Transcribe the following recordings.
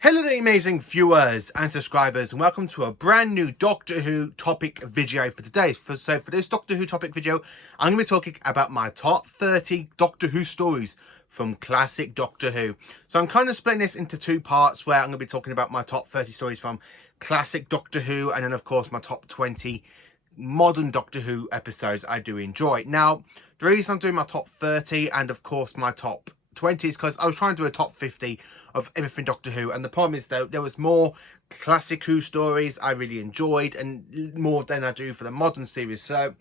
Hello there amazing viewers and subscribers, and welcome to a brand new Doctor Who topic video for today. So for this Doctor Who topic video, I'm going to be talking about my top 30 Doctor Who stories from classic Doctor Who. So I'm kind of splitting this into two parts where I'm going to be talking about my top 30 stories from classic Doctor Who, and then of course my top 20 modern Doctor Who episodes I do enjoy. Now, the reason I'm doing my top 30 and of course my top 20 is because I was trying to do a top 50 of everything Doctor Who, and the problem is though there was more classic Who stories I really enjoyed and more than I do for the modern series, so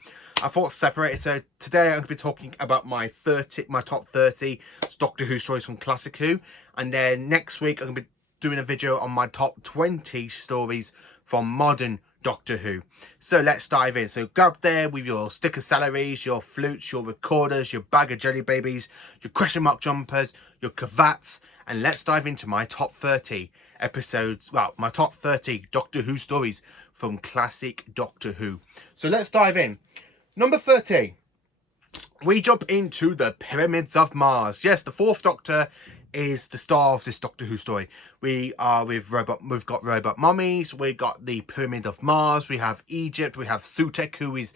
I thought separate it. So today I'm going to be talking about my top 30 Doctor Who stories from classic Who, and then next week I'm going to be doing a video on my top 20 stories from modern Doctor Who. So let's dive in. So go up there with your sticker salaries, your flutes, your recorders, your bag of jelly babies, your question mark jumpers, your cravats, and let's dive into my top 30 episodes, well, my top 30 Doctor Who stories from classic Doctor Who. So let's dive in. Number 30, we jump into the Pyramids of Mars. Yes, the fourth Doctor is the star of this Doctor Who story. We've got robot mummies, we've got the Pyramid of Mars, we have Egypt, we have Sutekh, who is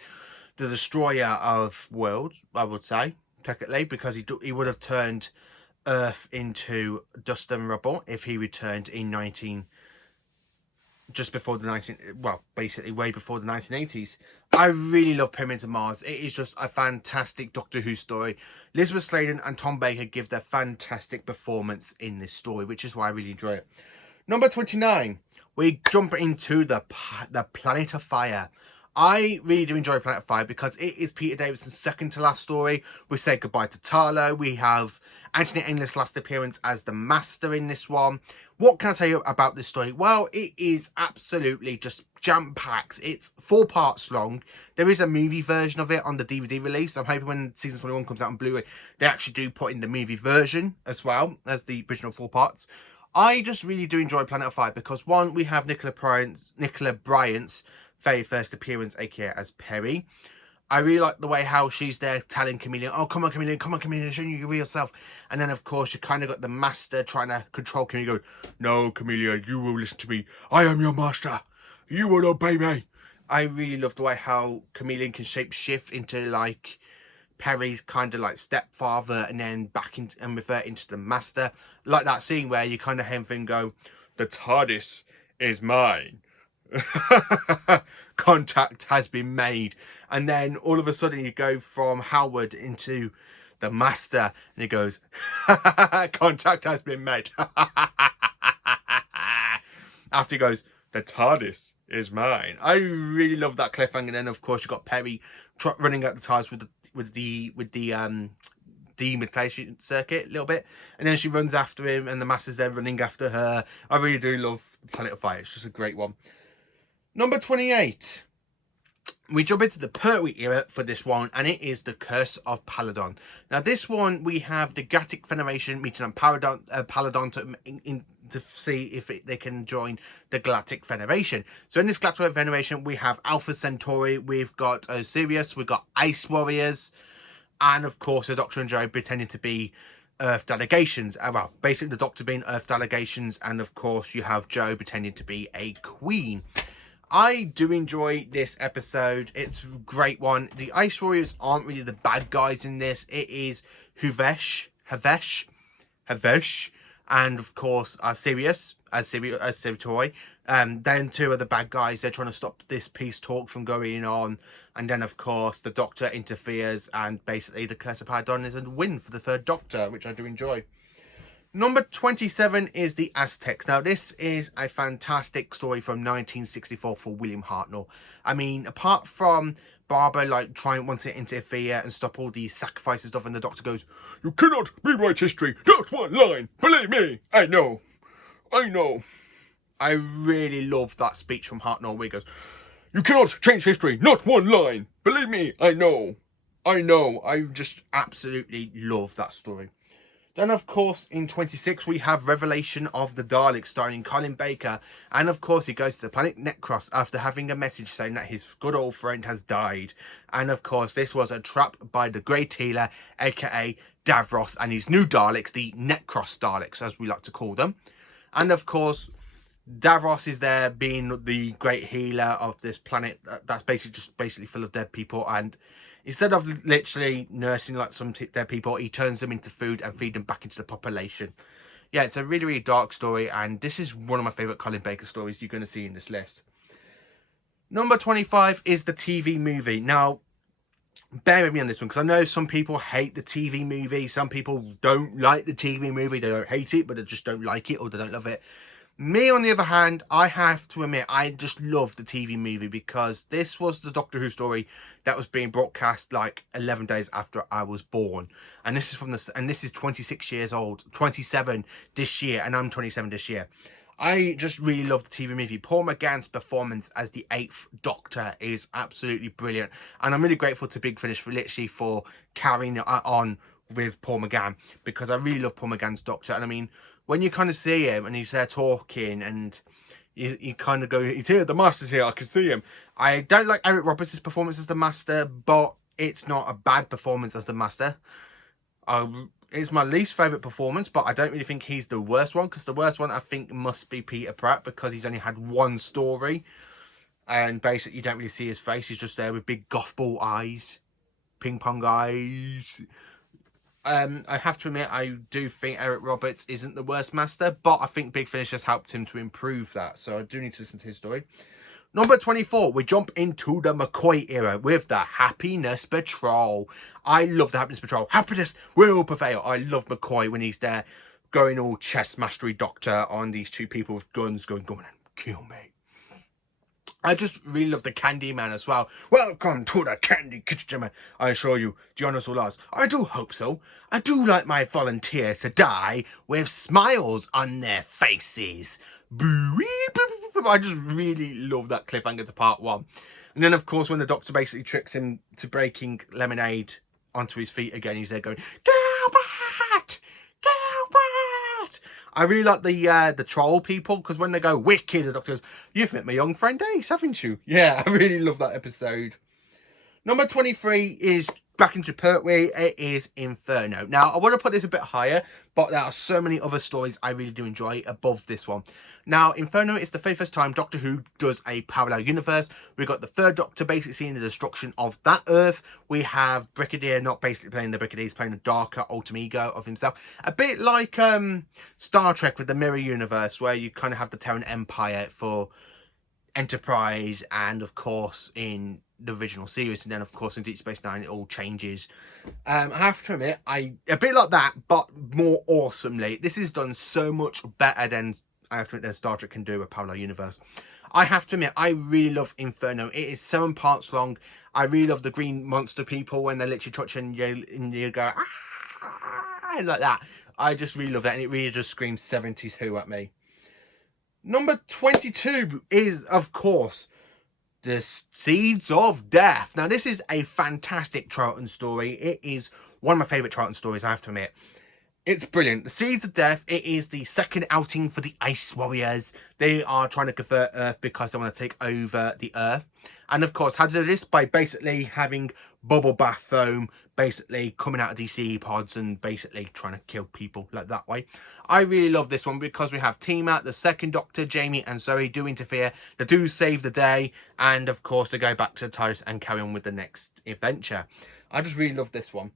the destroyer of worlds, I would say, technically, because he would have turned Earth into dust and rubble if he returned in just before the basically way before the 1980s. I really love Pyramids of Mars. It is just a fantastic Doctor Who story. Elizabeth Sladen and Tom Baker give their fantastic performance in this story, which is why I really enjoy it. Number 29, we jump into the Planet of Fire. I really do enjoy Planet of Fire because it is Peter Davison's second to last story. We say goodbye to Tarlo. We have Anthony Ainley's last appearance as the Master in this one. What can I tell you about this story? Well, it is absolutely just jam-packed. It's 4 parts long. There is a movie version of it on the DVD release. I'm hoping when season 21 comes out on Blu-ray, they actually do put in the movie version as well as the original 4 parts. I just really do enjoy Planet of Fire because, one, we have Nicola Bryant's very first appearance, aka as Peri. I really like the way how she's there telling Chameleon, oh, come on, Chameleon, show you your real self. And then, of course, you kind of got the Master trying to control Chameleon, going, no, Chameleon, you will listen to me. I am your master. You will obey me. I really love the way how Chameleon can shape shift into, like, Peri's kind of like stepfather and then back in and revert into the Master. Like that scene where you kind of have him go, the TARDIS is mine. Contact has been made, and then all of a sudden you go from Howard into the Master and he goes, contact has been made. After he goes, the TARDIS is mine. I really love that cliffhanger. And then of course you got Peri running out the TARDIS with the demutation circuit a little bit, and then she runs after him and the Master's there running after her. I really do love Planet of Fire. It's just a great one. Number 28, we jump into the Pertwee era for this one, and it is the Curse of Peladon. Now, this one we have the Galactic Federation meeting on Peladon to see if they can join the Galactic Federation. So in this Galactic Federation, we have Alpha Centauri, we've got Sirius, we've got Ice Warriors, and of course the Doctor and Joe pretending to be Earth delegations. Well, basically the Doctor being Earth delegations, and of course you have Joe pretending to be a queen. I do enjoy this episode. It's a great one. The Ice Warriors aren't really the bad guys in this. It is Havesh, and of course Sirius as Centauri. Then 2 are the bad guys. They're trying to stop this peace talk from going on. And then of course the Doctor interferes, and basically the Curse of Peladon is a win for the 3rd Doctor, which I do enjoy. Number 27 is the Aztecs. Now, this is a fantastic story from 1964 for William Hartnell. I mean, apart from Barbara wanting to interfere and stop all the sacrifices stuff, and the Doctor goes, you cannot rewrite history, not one line, believe me, I know. I really love that speech from Hartnell where he goes, you cannot change history, not one line, believe me, I know. I just absolutely love that story. Then, of course, in 26, we have Revelation of the Daleks, starring Colin Baker. And, of course, he goes to the planet Necros after having a message saying that his good old friend has died. And, of course, this was a trap by the Great Healer, a.k.a. Davros, and his new Daleks, the Necros Daleks, as we like to call them. And of course, Davros is there being the great healer of this planet that's basically full of dead people, and instead of literally nursing like some dead people, he turns them into food and feed them back into the population. Yeah, it's a really, really dark story, and this is one of my favourite Colin Baker stories you're going to see in this list. Number 25 is the TV movie. Now, bear with me on this one, because I know some people hate the TV movie. Some people don't like the TV movie. They don't hate it, but they just don't like it, or they don't love it. Me, on the other hand, I have to admit, I just love the TV movie, because this was the Doctor Who story that was being broadcast like 11 days after I was born. And this is 26 years old, 27 this year, and I'm 27 this year. I just really love the TV movie. Paul McGann's performance as the 8th Doctor is absolutely brilliant. And I'm really grateful to Big Finish for carrying on with Paul McGann, because I really love Paul McGann's Doctor. And I mean, when you kind of see him and he's there talking and you kind of go, he's here, the Master's here, I can see him. I don't like Eric Roberts' performance as the Master, but it's not a bad performance as the Master. It's my least favourite performance, but I don't really think he's the worst one, because the worst one I think must be Peter Pratt, because he's only had one story and basically you don't really see his face. He's just there with big golf ball eyes, ping pong eyes. I have to admit, I do think Eric Roberts isn't the worst Master, but I think Big Finish has helped him to improve that, so I do need to listen to his story. Number 24, we jump into the McCoy era with the Happiness Patrol. I love the Happiness Patrol. Happiness will prevail. I love McCoy when he's there going all chess mastery Doctor on these two people with guns going, go on and kill me. I just really love the Candy Man as well. Welcome to the Candy Kitchen. I assure you, Jonas will last. I do hope so. I do like my volunteers to die with smiles on their faces. I just really love that cliffhanger to part 1. And then, of course, when the Doctor basically tricks him to breaking Lemonade onto his feet again, he's there going, Gilbert! Gilbert! I really like the troll people, because when they go wicked, the Doctor goes, you've met my young friend Ace, haven't you? Yeah, I really love that episode. Number 23 is back into Pertwee. It is Inferno. Now, I want to put this a bit higher, but there are so many other stories I really do enjoy above this one. Now, Inferno is the very first time Doctor Who does a parallel universe. We've got the 3rd Doctor basically seeing the destruction of that Earth. We have Brigadier not basically playing the Brigadier, he's playing a darker ultimate ego of himself. A bit like Star Trek with the Mirror Universe, where you kind of have the Terran Empire for Enterprise, and of course in the original series, and then of course in Deep Space Nine it all changes. I have to admit, a bit like that, but more awesomely. This is done so much better than I have to admit that Star Trek can do a parallel universe. I have to admit, I really love Inferno. It is 7 parts long. I really love the green monster people when they literally touch and you go ah, like that. I just really love that, and it really just screams 70s Who at me. Number 22 is, of course, The Seeds of Death. Now, this is a fantastic Troughton story. It is one of my favourite Troughton stories, I have to admit. It's brilliant. The Seeds of Death, it is the second outing for the Ice Warriors. They are trying to convert Earth because they want to take over the Earth. And of course, how to do this? By basically having bubble bath foam basically coming out of DC pods and basically trying to kill people like that way. I really love this one because we have Tima, the 2nd Doctor, Jamie and Zoe do interfere. They do save the day. And of course, they go back to the TARDIS and carry on with the next adventure. I just really love this one.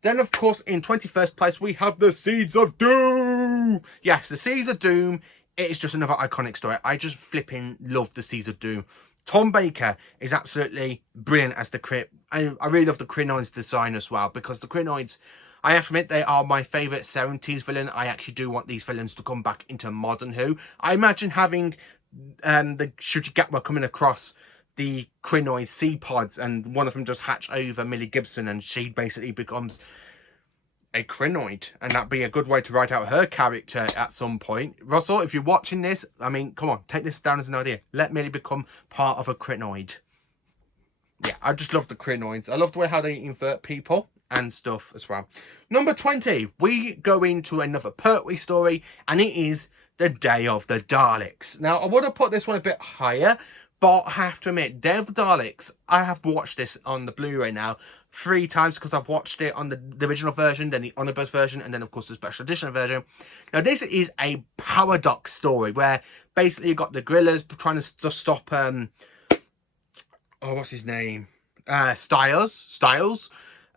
Then, of course, in 21st place, we have the Seeds of Doom. Yes, the Seeds of Doom. It is just another iconic story. I just flipping love the Seeds of Doom. Tom Baker is absolutely brilliant as the Crypt. I really love the Krynoids design as well, because the Krynoids, I have to admit, they are my favourite 70s villain. I actually do want these villains to come back into modern Who. I imagine having the Ncuti Gatwa coming across the Krynoid sea pods, and one of them just hatch over Millie Gibson, and she basically becomes a Krynoid, and that'd be a good way to write out her character at some point. Russell, if you're watching this, I mean, come on, take this down as an idea. Let Millie become part of a Krynoid. Yeah, I just love the Krynoids. I love the way how they invert people and stuff as well. Number 20, we go into another Pertwee story, and it is the Day of the Daleks. Now, I would have put this one a bit higher, but I have to admit, Day of the Daleks, I have watched this on the Blu-ray now 3 times because I've watched it on the original version, then the omnibus version, and then of course the special edition version. Now this is a paradox story where basically you've got the guerrillas trying to stop what's his name? Styles.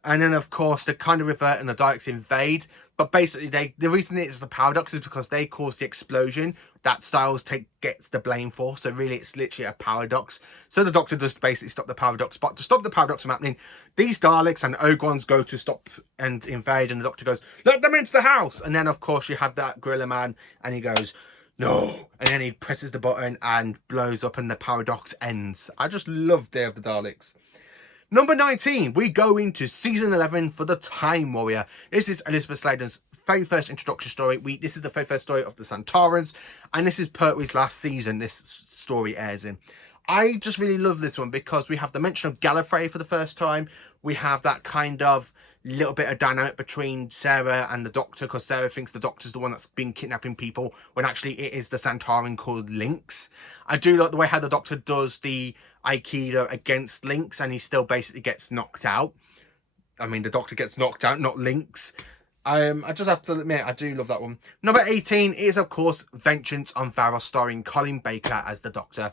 And then, of course, they kind of revert and the Daleks invade. But basically, the reason it's a paradox is because they caused the explosion that Styles gets the blame for. So really, it's literally a paradox. So the Doctor does basically stop the paradox. But to stop the paradox from happening, these Daleks and Ogrons go to stop and invade. And the Doctor goes, let them into the house. And then, of course, you have that Gorilla Man. And he goes, no. And then he presses the button and blows up and the paradox ends. I just love Day of the Daleks. Number 19, we go into season 11 for the Time Warrior. This is Elizabeth Sladen's very first introduction story. This is the very first story of the Santarans, and this is Pertwee's last season this story airs in. I just really love this one because we have the mention of Gallifrey for the first time. We have that kind of little bit of dynamic between Sarah and the Doctor, because Sarah thinks the Doctor's the one that's been kidnapping people when actually it is the Santaran called Lynx. I do like the way how the Doctor does the Aikido against Lynx and he still basically gets knocked out. I mean, the Doctor gets knocked out, not Lynx. I just have to admit, I do love that one. Number 18 is, of course, Vengeance on Varos, starring Colin Baker as the Doctor.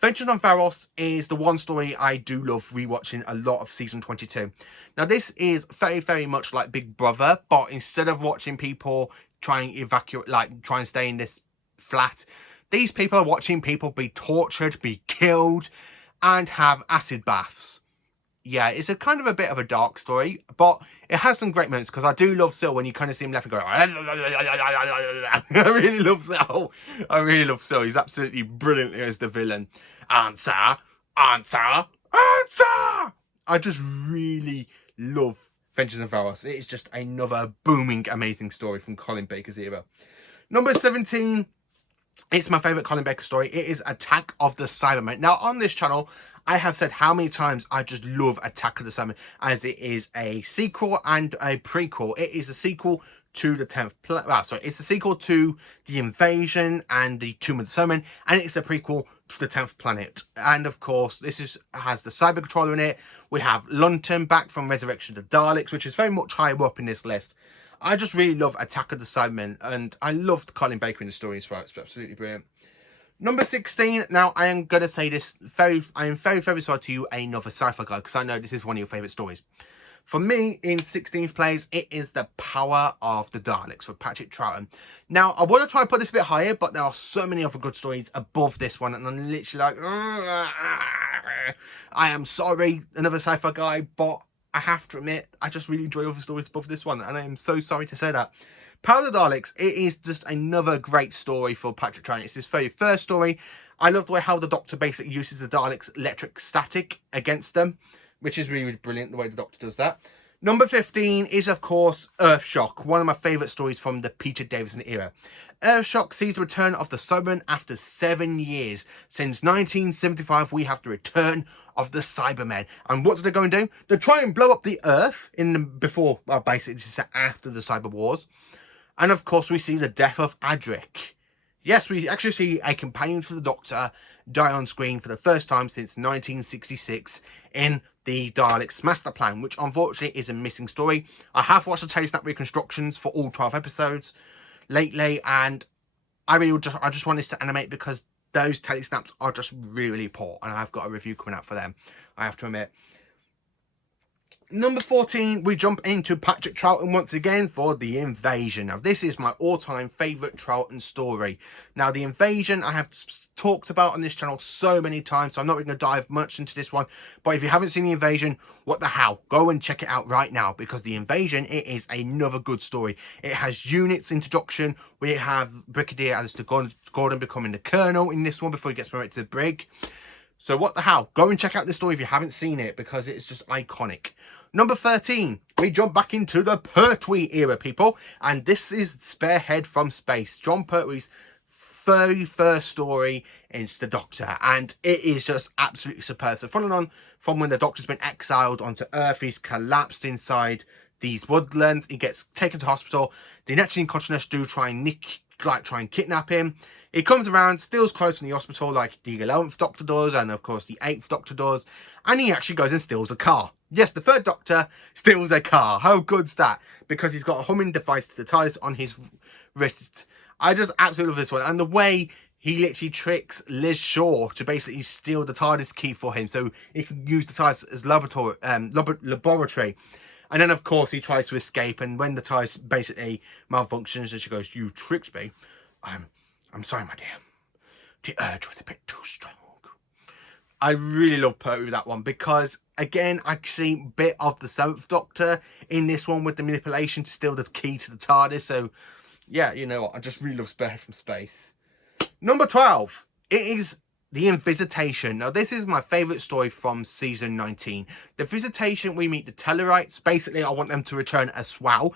Vengeance on Varos is the one story I do love rewatching a lot of season 22. Now, this is very, very much like Big Brother, but instead of watching people try and stay in this flat, these people are watching people be tortured, be killed, and have acid baths. Yeah, it's a kind of a bit of a dark story, but it has some great moments because I do love Syl when you kind of see him left and go. I really love Syl. I really love Syl. He's absolutely brilliant as the villain. Answer, answer, answer. I just really love Vengeance on Varos. It is just another booming, amazing story from Colin Baker's era. Number 17. It's my favourite Colin Baker story. It is Attack of the Cybermen. Now, on this channel, I have said how many times I just love Attack of the Cybermen, as it is a sequel and a prequel. It is a sequel to the 10th planet. It's a sequel to The Invasion and the Tomb of the Cybermen, and it's a prequel to the 10th planet. And of course, has the Cyber Controller in it. We have Lunton back from Resurrection of the Daleks, which is very much higher up in this list. I just really love Attack of the Cybermen, and I loved Colin Baker in the story as well. It's absolutely brilliant. Number 16. Now, I am going to say this I am very, very sorry to you, another sci-fi guy, because I know this is one of your favourite stories. For me, in 16th place, it is The Power of the Daleks for Patrick Troughton. Now, I want to try and put this a bit higher, but there are so many other good stories above this one, and I'm literally like, I am sorry, another sci-fi guy, but I have to admit, I just really enjoy other stories above this one, and I am so sorry to say that. Power of the Daleks, it is just another great story for Patrick Troughton. It's his very first story. I love the way how the Doctor basically uses the Daleks' electric static against them, which is really, really brilliant, the way the Doctor does that. Number 15 is, of course, Earthshock, one of my favourite stories from the Peter Davison era. Earthshock sees the return of the Cybermen after 7 years. Since 1975, we have the return of the Cybermen. And what do they go and do? They try and blow up the Earth basically after the Cyber Wars. And of course, we see the death of Adric. Yes, we actually see a companion to the Doctor die on screen for the first time since 1966 in the Daleks Master Plan, which unfortunately is a missing story. I have watched the Telesnap reconstructions for all 12 episodes lately, and I just want this to animate because those Telesnaps are just really, really poor, and I've got a review coming out for them, I have to admit. Number 14, we jump into Patrick Troughton once again for The Invasion. Now, this is my all-time favourite Troughton story. Now, The Invasion, I have talked about on this channel so many times, so I'm not going to dive much into this one. But if you haven't seen The Invasion, what the hell? Go and check it out right now, because The Invasion, it is another good story. It has units introduction. We have Brigadier Alistair Gordon becoming the Colonel in this one before he gets promoted to the Brig. So what the hell? Go and check out this story if you haven't seen it, because it's just iconic. Number 13, we jump back into the Pertwee era, people. And this is Spearhead from Space, Jon Pertwee's very first story into the Doctor. And it is just absolutely superb. So following on from when the Doctor's been exiled onto Earth, he's collapsed inside these woodlands. He gets taken to hospital. The Neptune Consciousness do try and kidnap him. He comes around, steals clothes from the hospital like the 11th Doctor does, and of course the 8th Doctor does. And he actually goes and steals a car. Yes, the third Doctor steals a car. How good's that? Because he's got a humming device to the TARDIS on his wrist. I just absolutely love this one. And the way he literally tricks Liz Shaw to basically steal the TARDIS key for him so he can use the TARDIS as laboratory. And then, of course, he tries to escape. And when the TARDIS basically malfunctions, and she goes, "You tricked me. I'm sorry, my dear. The urge was a bit too strong." I really love Pertwee with that one because, again, I see a bit of the 7th Doctor in this one with the manipulation to steal the key to the TARDIS. So, yeah, you know what? I just really love Spearhead from Space. Number 12. It is The Invisitation. Now, this is my favourite story from season 19. The Visitation, we meet the Tellarites. Basically, I want them to return as well.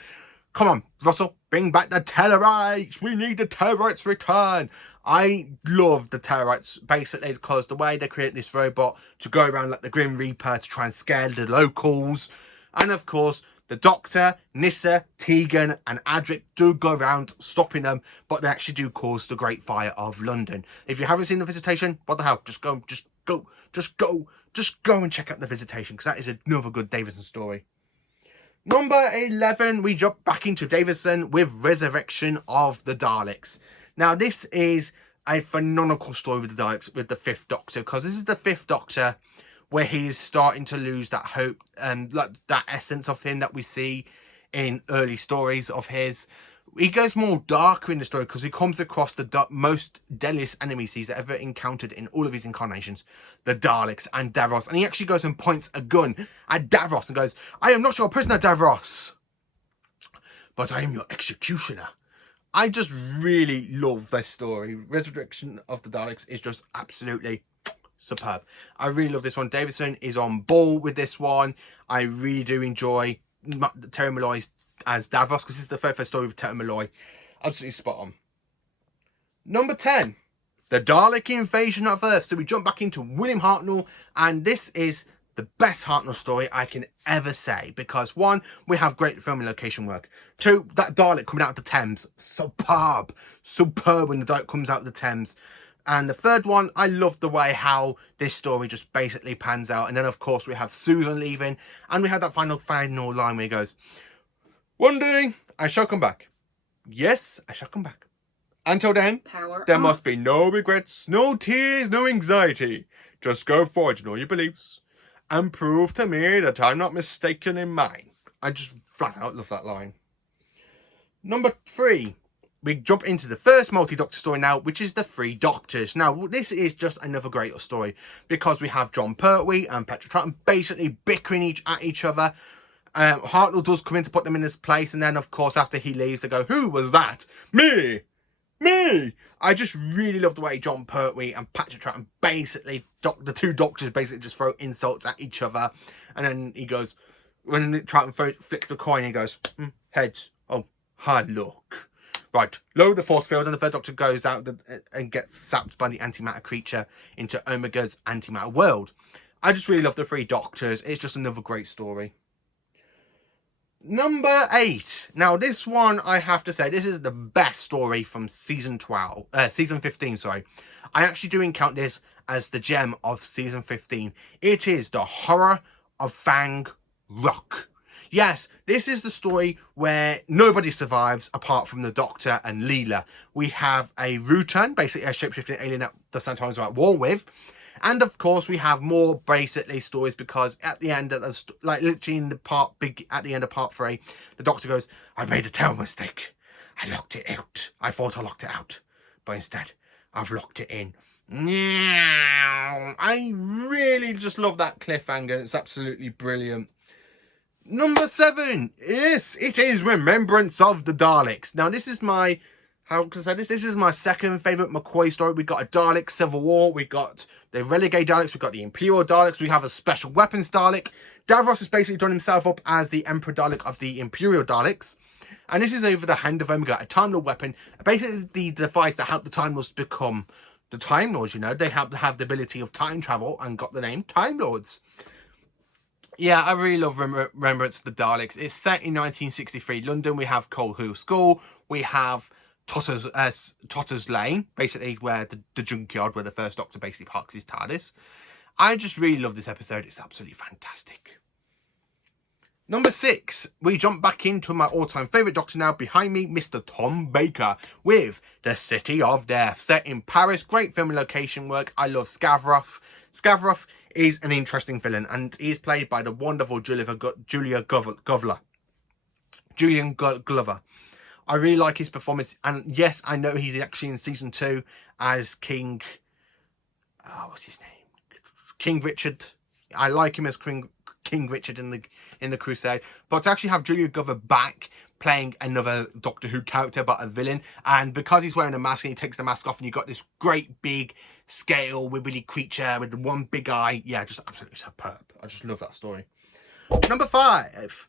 Come on, Russell, bring back the Tellarites. We need the Tellarites return. I love the Tellarites basically because the way they create this robot to go around like the Grim Reaper to try and scare the locals. And of course, the Doctor, Nyssa, Tegan and Adric do go around stopping them, but they actually do cause the Great Fire of London. If you haven't seen The Visitation, what the hell? Just go and check out The Visitation because that is another good Davison story. Number 11, we jump back into Davison with Resurrection of the Daleks. Now, this is a phenomenal story with the Daleks, with the 5th Doctor, because this is the 5th Doctor where he is starting to lose that hope and like that essence of him that we see in early stories of his. He goes more darker in the story because he comes across the most deadliest enemies he's ever encountered in all of his incarnations, the Daleks and Davros. And he actually goes and points a gun at Davros and goes, "I am not your prisoner, Davros, but I am your executioner." I just really love this story. Resurrection of the Daleks is just absolutely superb. I really love this one. Davison is on ball with this one. I really do enjoy Terry Malloy's as Davros because this is the first story with Terry Malloy. Absolutely spot on. Number 10, the Dalek Invasion of Earth. So we jump back into William Hartnell, and this is the best Hartnell story I can ever say because 1, we have great film and location work. 2, that Dalek coming out of the Thames, superb when the Dalek comes out of the Thames. And the 3rd one, I love the way how this story just basically pans out. And then of course we have Susan leaving, and we have that final line where he goes, "One day I shall come back. Yes, I shall come back. Until then, there must be no regrets, no tears, no anxiety. Just go forward in all your beliefs and prove to me that I'm not mistaken in mine." I just flat out love that line. Number 3, we jump into the first multi-Doctor story now, which is the 3 Doctors. Now, this is just another great story because we have Jon Pertwee and Petra Troughton basically bickering at each other. Hartnell does come in to put them in his place, and then of course after he leaves they go, "Who was that? Me! I just really love the way Jon Pertwee and Patrick Troughton basically, the 2 Doctors basically just throw insults at each other. And then he goes, when Troughton flicks a coin, he goes, "Heads. Oh, hard luck. Right, load the force field," and the 3rd Doctor goes out and gets sapped by the antimatter creature into Omega's antimatter world. I just really love the 3 Doctors. It's just another great story. Number 8. Now, this one, I have to say, this is the best story from season 15, sorry. I actually do count this as the gem of season 15. It is The Horror of Fang Rock. Yes, this is the story where nobody survives apart from the Doctor and Leela. We have a Rutan, basically a shapeshifting alien that the Centaurans are at war with. And of course, we have more basically stories because at the end of the, like literally in the at the end of part 3, the Doctor goes, "I made a terrible mistake. I locked it out. I thought I locked it out, but instead I've locked it in." I really just love that cliffhanger. It's absolutely brilliant. Number 7, yes, it is Remembrance of the Daleks. Now, this is my, how can I say this? This is my second favourite McCoy story. We got a Dalek Civil War. We got the Renegade Daleks. We got the Imperial Daleks. We have a Special Weapons Dalek. Davros has basically done himself up as the Emperor Dalek of the Imperial Daleks. And this is over the hand of Omega, a Time Lord weapon. Basically, the device that helped the Time Lords become the Time Lords, you know. They have the ability of time travel and got the name Time Lords. Yeah, I really love Remembrance of the Daleks. It's set in 1963 London. We have Coal School. We have Totter's Lane, basically where the junkyard where the 1st Doctor basically parks his TARDIS. I just really love this episode. It's absolutely fantastic. Number 6, we jump back into my all-time favourite Doctor now. Behind me, Mr. Tom Baker with The City of Death. Set in Paris, great film and location work. I love Scavrov. Scavrov is an interesting villain, and he is played by the wonderful Julian Glover. I really like his performance, and yes, I know he's actually in season 2 as King... Oh, what's his name? King Richard. I like him as King Richard in the Crusade, but to actually have Julian Glover back playing another Doctor Who character but a villain, and because he's wearing a mask and he takes the mask off and you've got this great big scale wibbly creature with the one big eye, yeah, just absolutely superb. I just love that story. Number 5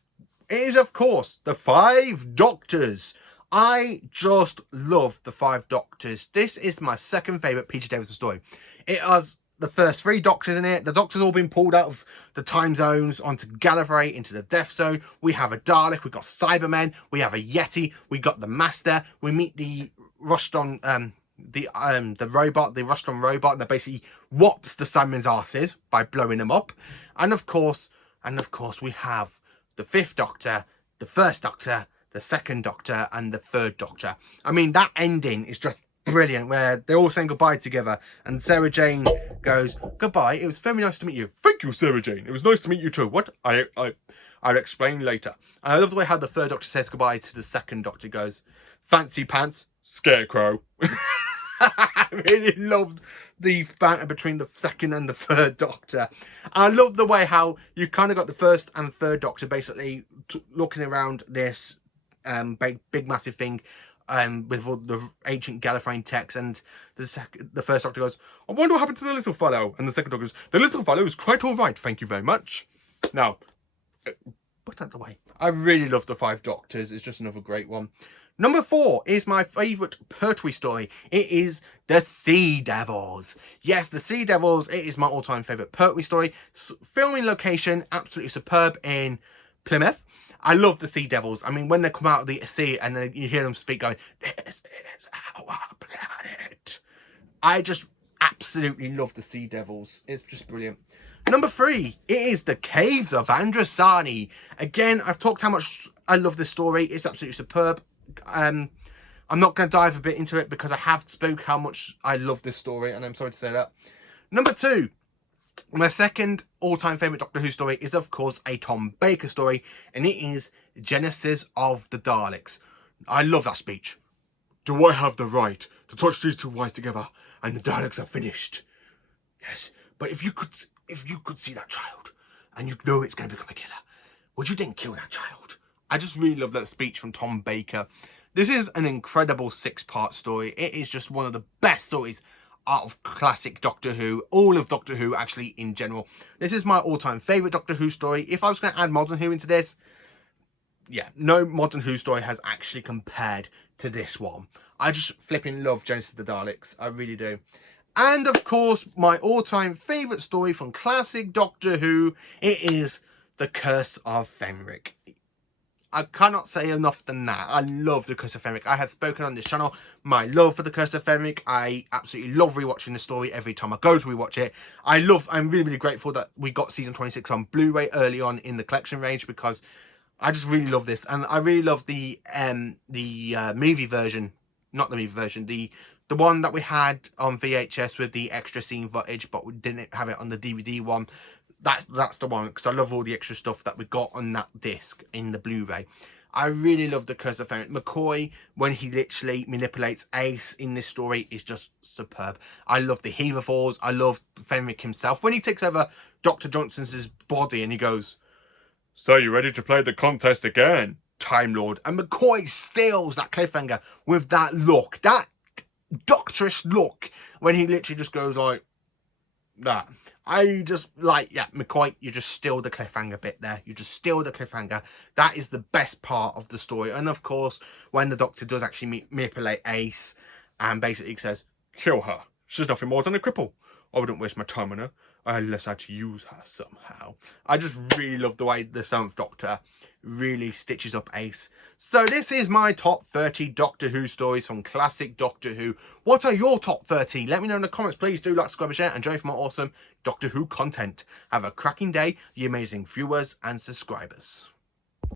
is, of course, The Five Doctors. I just love The Five Doctors. This is my second favourite Peter Davison story. It has the first 3 Doctors in it. The Doctors all been pulled out of the time zones onto Gallifrey, into the Death Zone. We have a Dalek, we've got Cybermen, we have a Yeti, we got the Master. We meet the Ruston, the robot, the Ruston robot that basically whops the Cybermen's asses by blowing them up. And of course, we have the 5th Doctor, the 1st Doctor, the 2nd Doctor, and the 3rd Doctor. I mean, that ending is just brilliant, where they're all saying goodbye together, and Sarah Jane goes, "Goodbye, it was very nice to meet you." "Thank you, Sarah Jane, it was nice to meet you too." "What? I'll explain later." And I love the way how the 3rd Doctor says goodbye to the 2nd Doctor. Goes, "Fancy pants, Scarecrow." I really loved the banter between the 2nd and the 3rd Doctor. I love the way how you kind of got the 1st and 3rd Doctor basically looking around this big massive thing with all the ancient Gallifreyan texts, and the 1st Doctor goes, "I wonder what happened to the little fellow," and the 2nd Doctor goes, "The little fellow is quite all right, thank you very much." Now, put that away. I really love The Five Doctors. It's just another great one. Number 4 is my favourite Pertwee story. It is The Sea Devils. Yes, The Sea Devils, it is my all-time favourite Pertwee story. Filming location, absolutely superb in Plymouth. I love the Sea Devils. I mean, when they come out of the sea and then you hear them speak going, "This is our planet." I just absolutely love the Sea Devils. It's just brilliant. Number 3, it is The Caves of Androsani. Again, I've talked how much I love this story. It's absolutely superb. I'm not going to dive a bit into it because I have spoke how much I love this story, and I'm sorry to say that. Number 2. My second all-time favourite Doctor Who story is, of course, a Tom Baker story, and it is Genesis of the Daleks. I love that speech. "Do I have the right to touch these 2 wires together, and the Daleks are finished? Yes, but if you could see that child, and you know it's going to become a killer, would you then kill that child?" I just really love that speech from Tom Baker. This is an incredible 6-part story. It is just one of the best stories out of classic Doctor Who, all of Doctor Who actually in general. This is my all-time favourite Doctor Who story. If I was going to add Modern Who into this, yeah, no Modern Who story has actually compared to this one. I just flipping love Genesis of the Daleks. I really do. And of course, my all-time favourite story from classic Doctor Who, it is The Curse of Fenric. I cannot say enough than that. I love The Curse of Fenric. I have spoken on this channel my love for The Curse of Fenric. I absolutely love rewatching the story every time I go to rewatch it. I'm really, really grateful that we got season 26 on Blu-ray early on in the collection range, because I just really love this, and I really love the movie version, not the movie version, the one that we had on VHS with the extra scene footage, but we didn't have it on the DVD one. That's the one, because I love all the extra stuff that we got on that disc in the Blu-ray. I really love The Curse of Fenric. McCoy, when he literally manipulates Ace in this story, is just superb. I love the Heatherfalls. I love Fenric himself. When he takes over Dr. Johnson's body and he goes, "So you ready to play the contest again, Time Lord?" And McCoy steals that cliffhanger with that look, that doctorish look, when he literally just goes like that. I just like, yeah, McCoy, you just steal the cliffhanger bit there. You just steal the cliffhanger. That is the best part of the story. And of course, when the Doctor does actually manipulate Ace and basically says, "Kill her. She's nothing more than a cripple. I wouldn't waste my time on her unless I had to use her somehow." I just really love the way the 7th Doctor really stitches up Ace. So this is my top 30 Doctor Who stories from classic Doctor Who. What are your top 30? Let me know in the comments. Please do like, subscribe, and share, and join for more awesome Doctor Who content. Have a cracking day, you amazing viewers and subscribers.